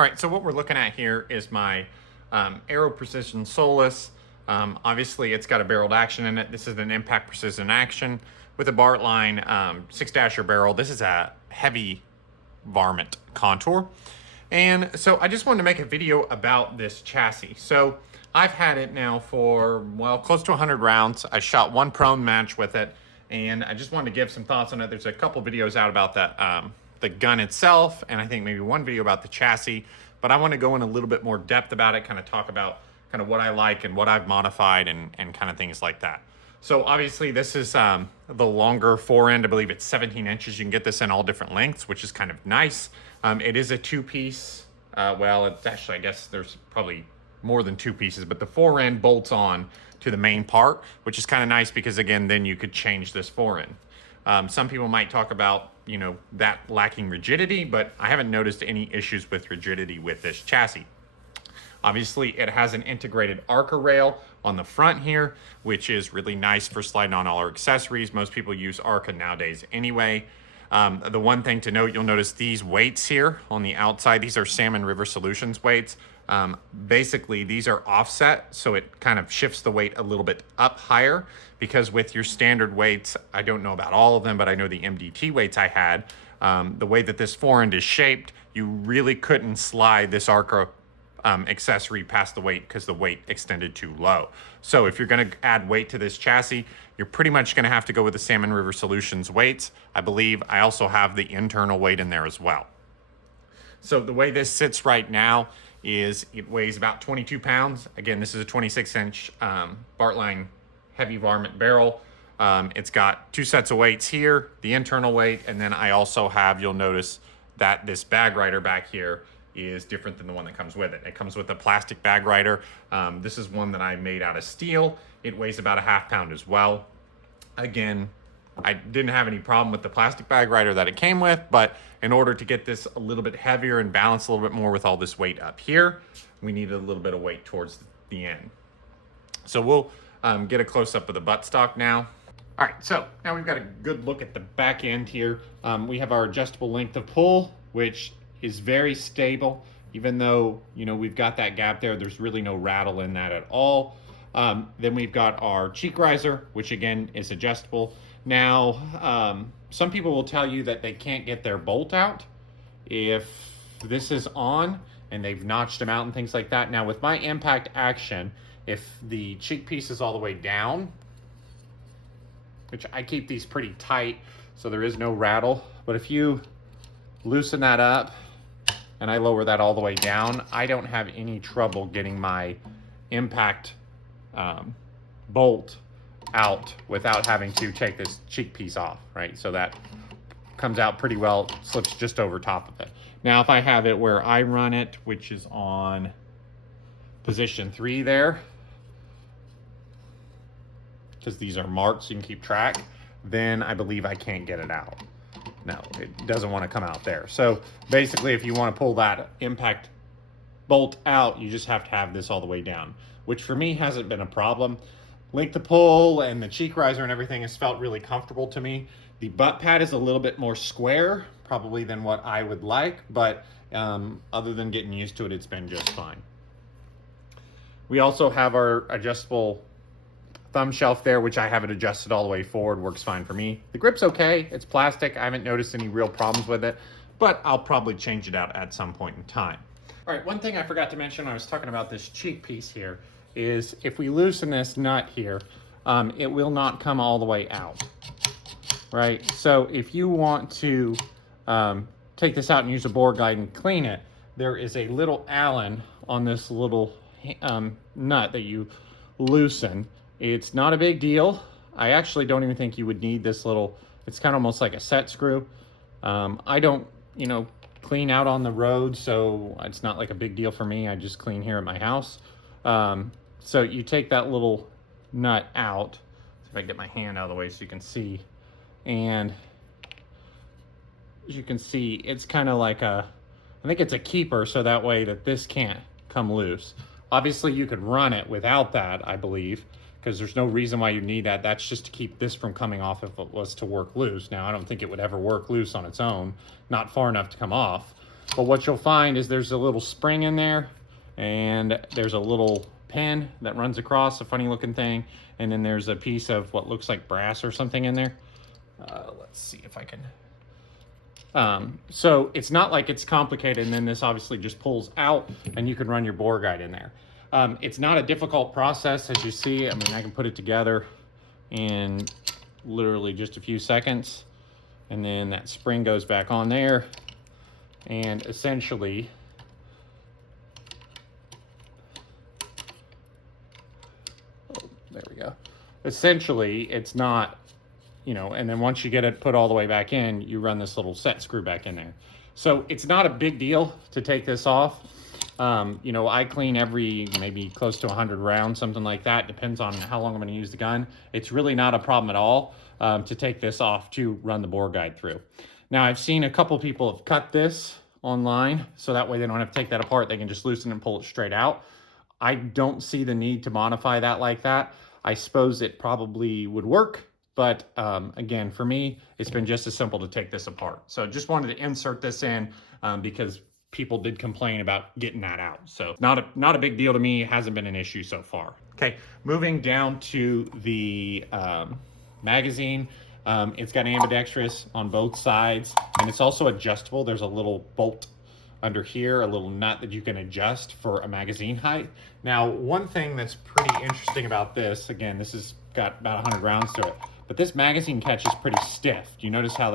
All right, so what we're looking at here is my Aero Solus. Obviously, it's got a barreled action in it. This is an impact precision action with a Bartline 6-dasher barrel. This is a heavy varmint contour. And so I just wanted to make a video about this chassis. So I've had it now for, well, close to 100 rounds. I shot one prone match with it, and I just wanted to give some thoughts on it. There's a couple videos out about that, the gun itself, and I think maybe one video about the chassis, but I want to go in a little bit more depth about it, kind of talk about kind of what I like and what I've modified and kind of things like that. So obviously this is the longer Forend. I believe it's 17 inches. You can get this in all different lengths, which is kind of nice. It is a two-piece. Well, it's actually, I guess there's probably more than two pieces, but the Forend bolts on to the main part, which is kind of nice because, again, then you could change this Forend. Some people might talk about, you know, that lacking rigidity, but I haven't noticed any issues with rigidity with this chassis. Obviously, it has an integrated Arca rail on the front here, which is really nice for sliding on all our accessories. Most people use Arca nowadays anyway. The one thing to note, you'll notice these weights here on the outside. These are Salmon River Solutions weights. Basically, these are offset, so it kind of shifts the weight a little bit up higher, because with your standard weights, I don't know about all of them, but I know the MDT weights I had, the way that this Forend is shaped, you really couldn't slide this Arca accessory past the weight because the weight extended too low. So if you're going to add weight to this chassis, you're pretty much going to have to go with the Salmon River Solutions weights. I believe I also have the internal weight in there as well. So the way this sits right now is it weighs about 22 pounds. Again, this is a 26-inch Bartline heavy varmint barrel. It's got two sets of weights here, the internal weight, and then I also have, you'll notice that this bag rider back here is different than the one that comes with it. It comes with a plastic bag rider. This is one that I made out of steel. It weighs about a half pound as well. Again, I didn't have any problem with the plastic bag rider that it came with, but in order to get this a little bit heavier and balance a little bit more with all this weight up here, we needed a little bit of weight towards the end. So we'll get a close-up of the buttstock now. All right, so now we've got a good look at the back end here. We have our adjustable length of pull, which is very stable. Even though, you know, we've got that gap there, there's really no rattle in that at all. Then we've got our cheek riser, which again is adjustable. Now, some people will tell you that they can't get their bolt out if this is on and they've notched them out and things like that. Now with my impact action, if the cheek piece is all the way down, which I keep these pretty tight so there is no rattle, but if you loosen that up and I lower that all the way down, I don't have any trouble getting my impact bolt out without having to take this cheek piece off, right? So that comes out pretty well, slips just over top of it. Now, if I have it where I run it, which is on position 3 there, because these are marked so you can keep track, then I believe I can't get it out. No, it doesn't want to come out there. So basically, if you want to pull that impact bolt out, you just have to have this all the way down, which for me hasn't been a problem. Length of pull and the cheek riser and everything has felt really comfortable to me. The butt pad is a little bit more square, probably than what I would like, but other than getting used to it, it's been just fine. We also have our adjustable thumb shelf there, which I haven't adjusted all the way forward, works fine for me. The grip's okay, it's plastic. I haven't noticed any real problems with it, but I'll probably change it out at some point in time. All right, one thing I forgot to mention when I was talking about this cheek piece here is if we loosen this nut here, it will not come all the way out, right? So if you want to take this out and use a bore guide and clean it, there is a little Allen on this little nut that you loosen. It's not a big deal. I actually don't even think you would need this little, it's kind of almost like a set screw. I don't, you know, clean out on the road, so it's not like a big deal for me. I just clean here at my house. So you take that little nut out. If I get my hand out of the way so you can see. And as you can see, it's kind of like a, I think it's a keeper, so that way that this can't come loose. Obviously you could run it without that, I believe, because there's no reason why you need that. That's just to keep this from coming off if it was to work loose. Now, I don't think it would ever work loose on its own, not far enough to come off. But what you'll find is there's a little spring in there, and there's a little pin that runs across, a funny looking thing, and then there's a piece of what looks like brass or something in there. Let's see if I can. So it's not like it's complicated, and then this obviously just pulls out and you can run your bore guide in there. It's not a difficult process, as you see. I mean, I can put it together in literally just a few seconds, and then that spring goes back on there, and essentially there we go. Essentially, it's not, you know, and then once you get it put all the way back in, you run this little set screw back in there. So it's not a big deal to take this off. You know, I clean every maybe close to 100 rounds, something like that. Depends on how long I'm going to use the gun. It's really not a problem at all to take this off to run the bore guide through. Now, I've seen a couple people have cut this online, so that way they don't have to take that apart. They can just loosen and pull it straight out. I don't see the need to modify that like that. I suppose it probably would work, but again, for me, it's been just as simple to take this apart. So just wanted to insert this in because people did complain about getting that out. So not a big deal to me. It hasn't been an issue so far. Okay, moving down to the magazine. It's got ambidextrous on both sides, and it's also adjustable. There's a little bolt under here, a little nut that you can adjust for a magazine height. Now, one thing that's pretty interesting about this, again, this has got about 100 rounds to it, but this magazine catch is pretty stiff. Do you notice how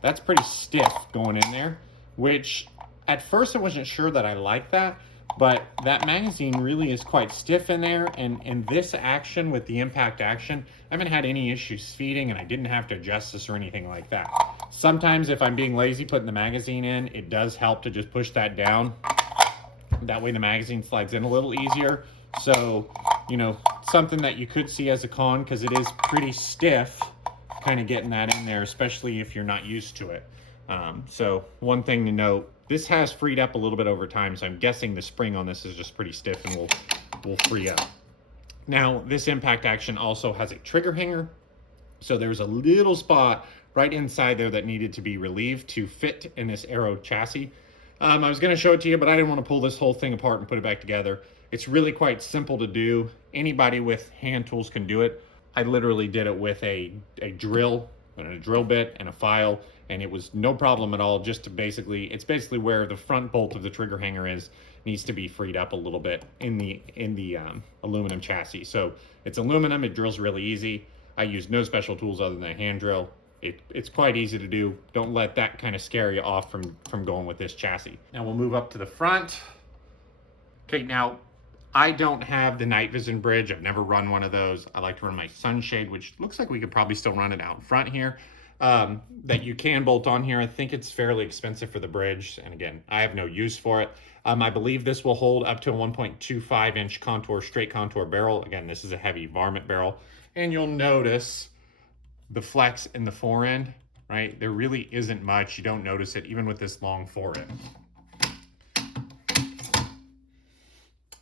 that's pretty stiff going in there? Which at first I wasn't sure that I liked that, but that magazine really is quite stiff in there, and in this action with the impact action, I haven't had any issues feeding, and I didn't have to adjust this or anything like that. Sometimes if I'm being lazy putting the magazine in, it does help to just push that down. That way the magazine slides in a little easier. So, you know, something that you could see as a con, because it is pretty stiff, kind of getting that in there, especially if you're not used to it. So one thing to note, this has freed up a little bit over time, so I'm guessing the spring on this is just pretty stiff and will free up. Now, this impact action also has a trigger hanger, so there's a little spot right inside there that needed to be relieved to fit in this Aero chassis. I was going to show it to you, but I didn't want to pull this whole thing apart and put it back together. It's really quite simple to do. Anybody with hand tools can do it. I literally did it with a drill and a drill bit and a file, and it was no problem at all. Just to it's basically where the front bolt of the trigger hanger needs to be freed up a little bit in the aluminum chassis. So it's aluminum, it drills really easy. I use no special tools other than a hand drill. It's quite easy to do. Don't let that kind of scare you off from going with this chassis. Now we'll move up to the front. Okay, now I don't have the night vision bridge. I've never run one of those. I like to run my sunshade, which looks like we could probably still run it out in front here. That you can bolt on here. I think it's fairly expensive for the bridge, and again, I have no use for it. I believe this will hold up to a 1.25 inch straight contour barrel. Again, this is a heavy varmint barrel, and you'll notice the flex in the forend, right? There really isn't much. You don't notice it even with this long forend.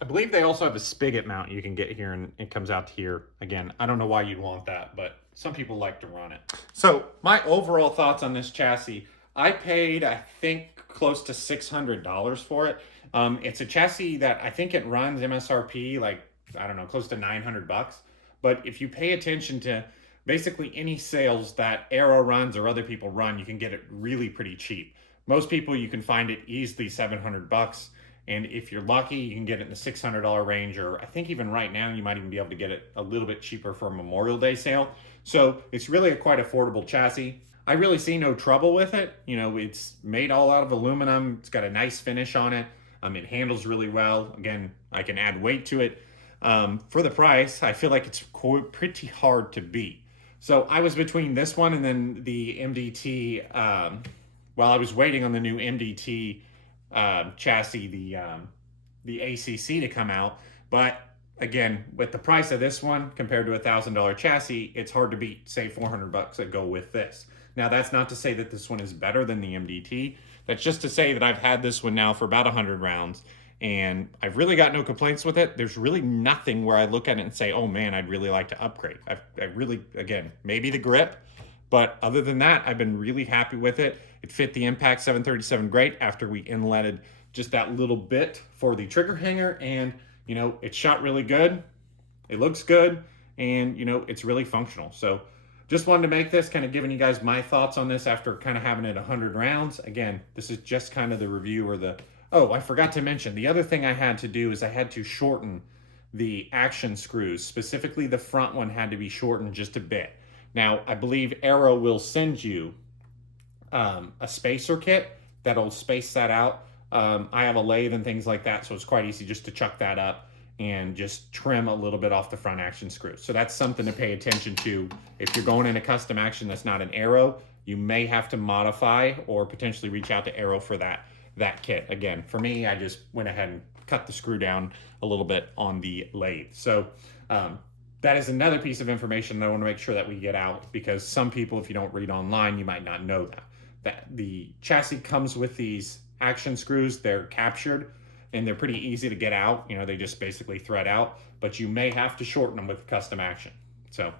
I believe they also have a spigot mount you can get here, and it comes out to here. Again, I don't know why you'd want that, but some people like to run it. So my overall thoughts on this chassis, I paid, I think, close to $600 for it. It's a chassis that I think it runs MSRP, like, I don't know, close to 900 bucks. But if you pay attention to basically any sales that Aero runs or other people run, you can get it really pretty cheap. Most people, you can find it easily 700 bucks. And if you're lucky, you can get it in the $600 range, or I think even right now, you might even be able to get it a little bit cheaper for a Memorial Day sale. So it's really a quite affordable chassis. I really see no trouble with it. You know, it's made all out of aluminum. It's got a nice finish on it. It handles really well. Again, I can add weight to it. For the price, I feel like it's pretty hard to beat. So I was between this one and then the MDT, while I was waiting on the new MDT chassis, the ACC to come out. But again, with the price of this one compared to a $1,000 chassis, it's hard to beat, say, 400 bucks that go with this. Now, that's not to say that this one is better than the MDT. That's just to say that I've had this one now for about 100 rounds, and I've really got no complaints with it. There's really nothing where I look at it and say, oh man, I'd really like to upgrade. I really, again, maybe the grip, But other than that, I've been really happy with it. It fit the Impact 737 great after we inletted just that little bit for the trigger hanger, and you know, it shot really good. It looks good, and you know, it's really functional. So just wanted to make this, kind of giving you guys my thoughts on this after kind of having it 100 rounds. Again, this is just kind of the review, or the, oh, I forgot to mention, the other thing I had to do is I had to shorten the action screws. Specifically, the front one had to be shortened just a bit. Now, I believe Aero will send you a spacer kit that'll space that out. I have a lathe and things like that, so it's quite easy just to chuck that up and just trim a little bit off the front action screw. So that's something to pay attention to. If you're going in a custom action that's not an Aero, you may have to modify or potentially reach out to Aero for that kit. Again, for me, I just went ahead and cut the screw down a little bit on the lathe. So that is another piece of information that I want to make sure that we get out, because some people, if you don't read online, you might not know that the chassis comes with these action screws. They're captured and they're pretty easy to get out. You know, they just basically thread out, but you may have to shorten them with custom action. So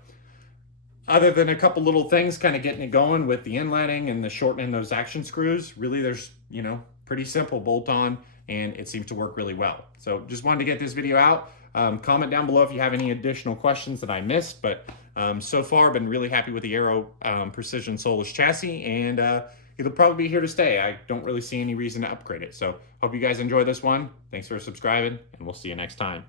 other than a couple little things kind of getting it going with the inletting and the shortening those action screws, really there's, you know, pretty simple bolt on, and it seems to work really well. So just wanted to get this video out. Comment down below if you have any additional questions that I missed, but so far I've been really happy with the Aero Precision Solus chassis, and it'll probably be here to stay. I don't really see any reason to upgrade it. So hope you guys enjoy this one. Thanks for subscribing, and we'll see you next time.